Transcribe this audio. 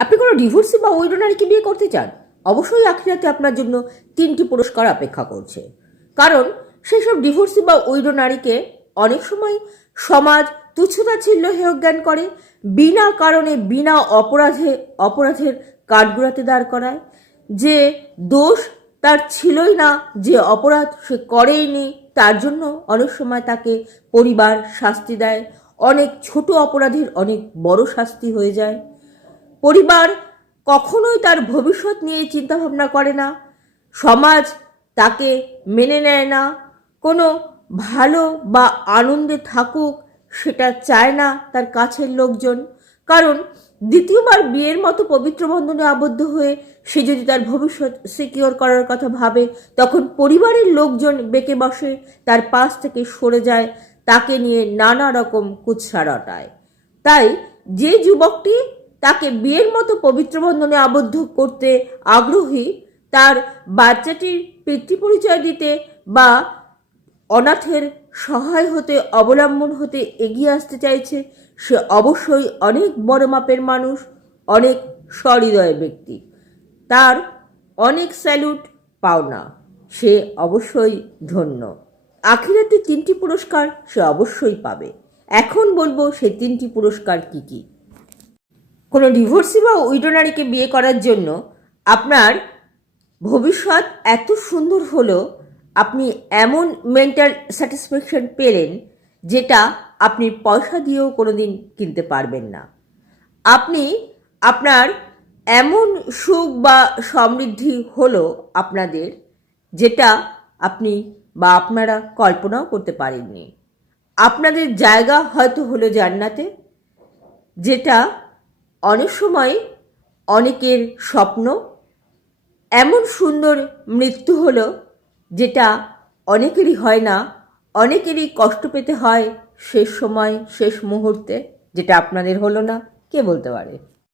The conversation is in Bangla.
আপনি কোনো ডিভোর্সি বা উইডো নারীকে বিয়ে করতে চান, অবশ্যই আখিরাতে আপনার জন্য 3টি পুরস্কার অপেক্ষা করছে। কারণ সেসব ডিভোর্সি বা উইডো নারীকে অনেক সময় সমাজ তুচ্ছতাচ্ছিল্য হেয়জ্ঞান করে, বিনা কারণে বিনা অপরাধের কাঠগড়াতে দাঁড় করায়। যে দোষ তার ছিলই না, যে অপরাধ সে করেইনি, তার জন্য অনেক সময় তাকে পরিবার শাস্তি দেয়। অনেক ছোট অপরাধের অনেক বড় শাস্তি হয়ে যায়। পরিবার কখনোই তার ভবিষ্যৎ নিয়ে চিন্তাভাবনা করে না, সমাজ তাকে মেনে নেয় না, কোনো ভালো বা আনন্দে থাকুক সেটা চায় না তার কাছের লোকজন। কারণ দ্বিতীয়বার বিয়ের মতো পবিত্র বন্ধনে আবদ্ধ হয়ে সে যদি তার ভবিষ্যৎ সিকিওর করার কথা ভাবে, তখন পরিবারের লোকজন বেঁকে বসে, তার পাশ থেকে সরে যায়, তাকে নিয়ে নানা রকম কুৎসা রটায়। তাই যে যুবকটি তাকে বিয়ের মতো পবিত্র বন্ধনে আবদ্ধ করতে আগ্রহী, তার বাচ্চাটির পিতৃপরিচয় দিতে বা অনাথের সহায় হতে, অবলম্বন হতে এগিয়ে আসতে চাইছে, সে অবশ্যই অনেক বড় মাপের মানুষ, অনেক সহৃদয় ব্যক্তি। তার অনেক স্যালুট পাওনা, সে অবশ্যই ধন্য। আখিরাতে 3টি পুরস্কার সে অবশ্যই পাবে। এখন বলবো সেই 3টি পুরস্কার কি কি। কোনো ডিভোর্সি বা উইডো নারীকে বিয়ে করার জন্য আপনার ভবিষ্যৎ এত সুন্দর হলো, আপনি এমন মেন্টাল স্যাটিসফ্যাকশন পেলেন যেটা আপনি পয়সা দিয়েও কোনোদিন কিনতে পারবেন না। আপনি আপনার এমন সুখ বা সমৃদ্ধি হলো আপনাদের, যেটা আপনি বা আপনারা কল্পনাও করতে পারেননি। আপনাদের জায়গা হয়তো হলো জান্নাতে, যেটা অনেক সময় অনেকের স্বপ্ন। এমন সুন্দর মৃত্যু হলো যেটা অনেকেরই হয় না, অনেকেরই কষ্ট পেতে হয় শেষ সময়, শেষ মুহূর্তে, যেটা আপনাদের হলো না, কে বলতে পারে।